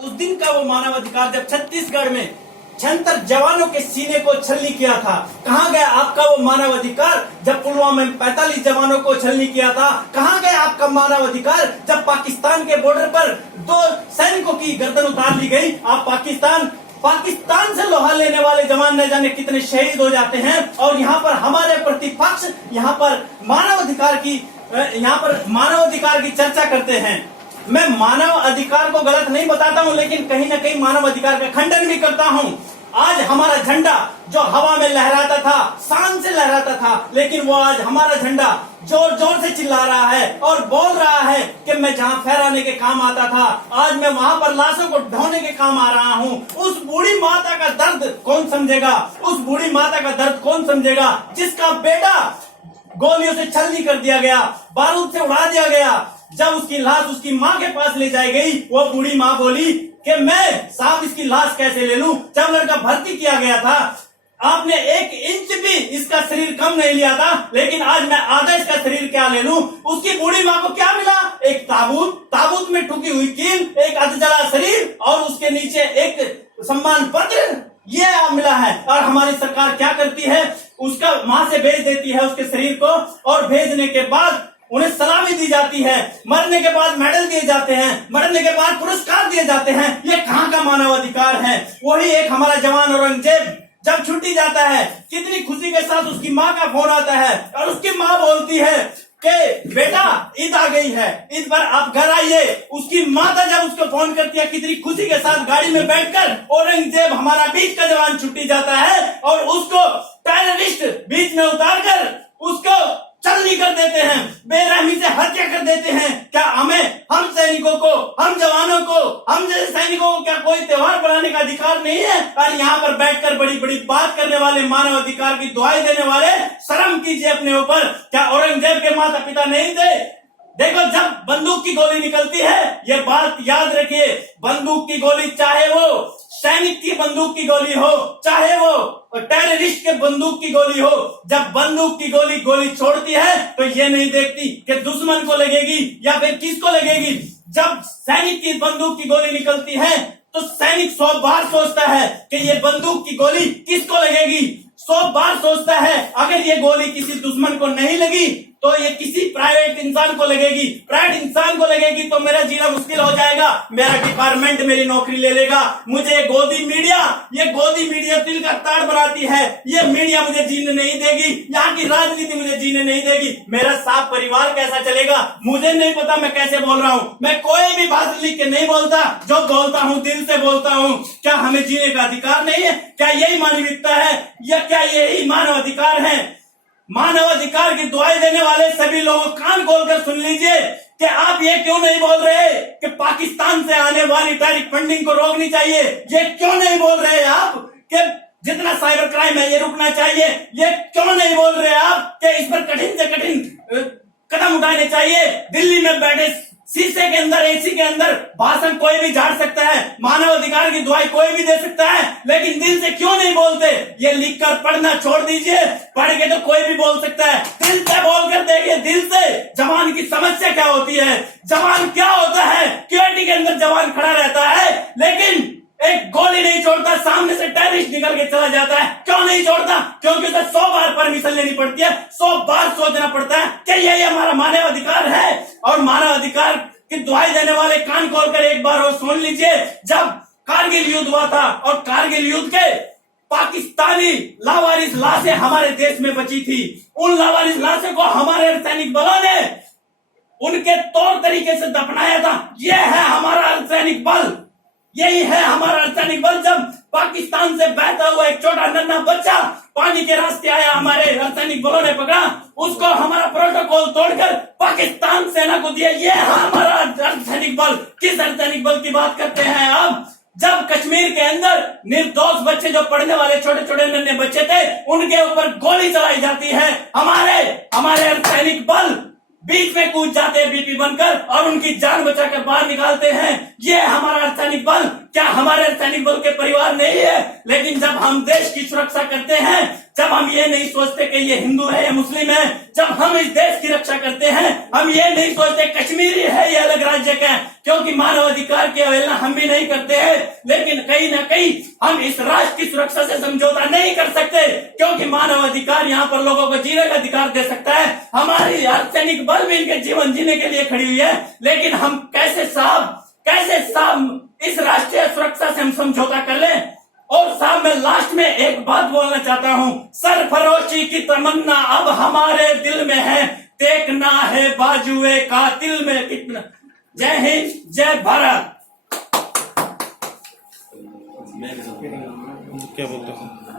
उस दिन का वो मानवाधिकार जब छत्तीसगढ़ में 76 जवानों के सीने को छलनी किया था। कहां गया आपका वो मानवाधिकार जब पुलवामा में 45 जवानों को छलनी किया था? कहां गया आपका मानवाधिकार जब पाकिस्तान के बॉर्डर पर 2 सैनिकों की गर्दन उतार ली गई? आप पाकिस्तान से लोहा लेने वाले जवान न जाने कितने शहीद हो जाते हैं, और यहाँ पर हमारे प्रतिपक्ष यहाँ पर मानवाधिकार की चर्चा करते हैं। मैं मानव अधिकार को गलत नहीं बताता हूँ, लेकिन कहीं ना कहीं मानव अधिकार का खंडन भी करता हूँ। आज हमारा झंडा जो हवा में लहराता था, शान से लहराता था, लेकिन वो आज हमारा झंडा जोर जोर से चिल्ला रहा है और बोल रहा है कि मैं जहाँ फहराने के काम आता था, आज मैं वहाँ पर लाशों को ढोने के काम आ रहा हूँ। उस बूढ़ी माता का दर्द कौन समझेगा? उस बूढ़ी माता का दर्द कौन समझेगा जिसका बेटा गोलियों से छलनी कर दिया गया, बारूद से उड़ा दिया गया। जब उसकी लाश उसकी माँ के पास ले जाई गई, वो बूढ़ी माँ बोली कि मैं साहब इसकी लाश कैसे ले लूं? जब लड़का भर्ती किया गया था, आपने 1 इंच भी इसका शरीर कम नहीं लिया था, लेकिन आज मैं आधा इसका शरीर क्या ले लूं? उसकी बूढ़ी माँ को क्या मिला? एक ताबूत में ठुकी हुई कील, एक अधजला शरीर और उसके नीचे एक सम्मान पत्र, ये मिला है। और हमारी सरकार क्या करती है? उसका माँ से भेज देती है उसके शरीर को, और भेजने के बाद उन्हें सलामी दी जाती है, मरने के बाद मेडल दिए जाते हैं, मरने के बाद पुरस्कार दिए जाते हैं। ये कहाँ का मानवाधिकार है? वही एक हमारा जवान औरंगजेब जब छुट्टी जाता है, कितनी खुशी के साथ उसकी माँ का फोन आता है और उसकी माँ बोलती है कि बेटा ईद आ गई है, ईद पर आप घर आइए। उसकी माता जब उसको फोन करती है, कितनी खुशी के साथ गाड़ी में बैठकर औरंगजेब हमारा बीच का जवान छुट्टी जाता है और उसको टेररिस्ट बीच में उतारकर उसको चलनी कर देते हैं, बेरहमी से हत्या कर देते हैं। क्या हम सैनिकों को, हम जवानों को, हम जैसे सैनिकों को क्या कोई त्योहार बनाने का अधिकार नहीं है? और यहाँ पर बैठकर बड़ी बड़ी बात करने वाले, मानव अधिकार की दुहाई देने वाले, शर्म कीजिए अपने ऊपर। क्या औरंगजेब के माता पिता नहीं थे? देखो, जब बंदूक की गोली निकलती है, ये बात याद रखिए, बंदूक की गोली चाहे वो सैनिक की बंदूक की गोली हो, चाहे वो टेररिस्ट के बंदूक की गोली हो, जब बंदूक की गोली छोड़ती है तो ये नहीं देखती कि दुश्मन को लगेगी या फिर किसको लगेगी। जब सैनिक की बंदूक की गोली निकलती है तो सैनिक 100 बार सोचता है कि ये बंदूक की गोली किसको लगेगी। 100 बार सोचता है, अगर ये गोली किसी दुश्मन को नहीं लगी तो ये किसी प्राइवेट इंसान को लगेगी। प्राइवेट इंसान को लगेगी तो मेरा जीना मुश्किल हो जाएगा, मेरा डिपार्टमेंट मेरी नौकरी ले लेगा। मुझे ये गोदी मीडिया दिल का ताड़ बनाती है। ये मीडिया मुझे जीने नहीं देगी, यहाँ की राजनीति मुझे जीने नहीं देगी। मेरा साफ परिवार कैसा चलेगा? मुझे नहीं पता मैं कैसे बोल रहा हूँ। मैं कोई भी भाषण लिख के नहीं बोलता, जो बोलता हूँ दिल से बोलता हूँ। क्या हमें जीने का अधिकार नहीं है? क्या यही मानविकता है या क्या यही मानव अधिकार है? मानव अधिकार की दुहाई देने वाले सभी लोगों कान खोलकर सुन लीजिए कि आप ये क्यों नहीं बोल रहे कि पाकिस्तान से आने वाली डायरेक्ट फंडिंग को रोकनी चाहिए? ये क्यों नहीं बोल रहे आप कि जितना साइबर क्राइम है ये रुकना चाहिए? ये क्यों नहीं बोल रहे आप कि इस पर कठिन से कठिन कदम उठाने चाहिए? दिल्ली में बैठे शीशे के अंदर, एसी के अंदर भाषण कोई भी झाड़ सकता है, मानव अधिकार की दुहाई कोई भी दे सकता है, लेकिन दिल से क्यों नहीं बोलते? ये लिखकर पढ़ना छोड़ दीजिए, पढ़ के तो कोई भी बोल सकता है, दिल से बोल कर देखिए। दिल से जवान की समस्या क्या होती है? जवान क्या होता है? क्यूआईटी के अंदर जवान खड़ा रहता है, लेकिन एक गोली नहीं छोड़ता, सामने से टेररिस्ट निकल के चला जाता है। क्यों नहीं छोड़ता? क्योंकि उसे 100 बार परमिशन लेनी पड़ती है, 100 बार सोचना पड़ता है कि यही हमारा मानव अधिकार है। और मानव अधिकार की दुहाई देने वाले कान खोलकर एक बार और सुन लीजिए, जब कारगिल युद्ध हुआ था और कारगिल युद्ध के पाकिस्तानी लावारिस लाशें हमारे देश में बची थी, उन लावारिस लाशों को हमारे सैनिक बलों ने उनके तौर तरीके से दफनाया था। यह है हमारा अर्धसैनिक बल, यही है हमारा अर्धसैनिक बल। जब पाकिस्तान से बहता हुआ एक छोटा नन्हा बच्चा पानी के रास्ते आया, हमारे अर्धसैनिक बलों ने पकड़ा, उसको हमारा प्रोटोकॉल तोड़कर पाकिस्तान सेना को दिया। ये हमारा अर्धसैनिक बल। किस अर्धसैनिक बल की बात करते हैं आप? जब कश्मीर के अंदर निर्दोष बच्चे, जो पढ़ने वाले छोटे छोटे नन्हे बच्चे थे, उनके ऊपर गोली चलाई जाती है, हमारे अर्धसैनिक बल बीच में कूद जाते हैं बीपी बनकर और उनकी जान बचाकर बाहर निकालते हैं। ये हमारा अर्धसैनिक बल। क्या हमारे सैनिक बल के परिवार नहीं है, लेकिन जब हम देश की सुरक्षा करते हैं, जब हम ये नहीं सोचते कि ये हिंदू है या मुस्लिम है, जब हम इस देश की रक्षा करते हैं, हम ये नहीं सोचते कश्मीरी है या अलग राज्य का, क्योंकि मानव अधिकार की अवहेलना हम भी नहीं करते हैं, लेकिन कहीं ना कहीं हम इस राष्ट्र की सुरक्षा से समझौता नहीं कर सकते, क्योंकि मानव अधिकार यहाँ पर लोगों को जीने का अधिकार दे सकता है। हमारी सैनिक बल भी इनके जीवन जीने के लिए खड़ी हुई है, लेकिन हम कैसे साहब इस राष्ट्रीय सुरक्षा से हम समझौता कर लें। और साहब मैं लास्ट में एक बात बोलना चाहता हूं, सरफरोशी की तमन्ना अब हमारे दिल में है, देखना है बाजुए कातिल में कितना। जय हिंद, जय भारत। क्या बोलते हैं?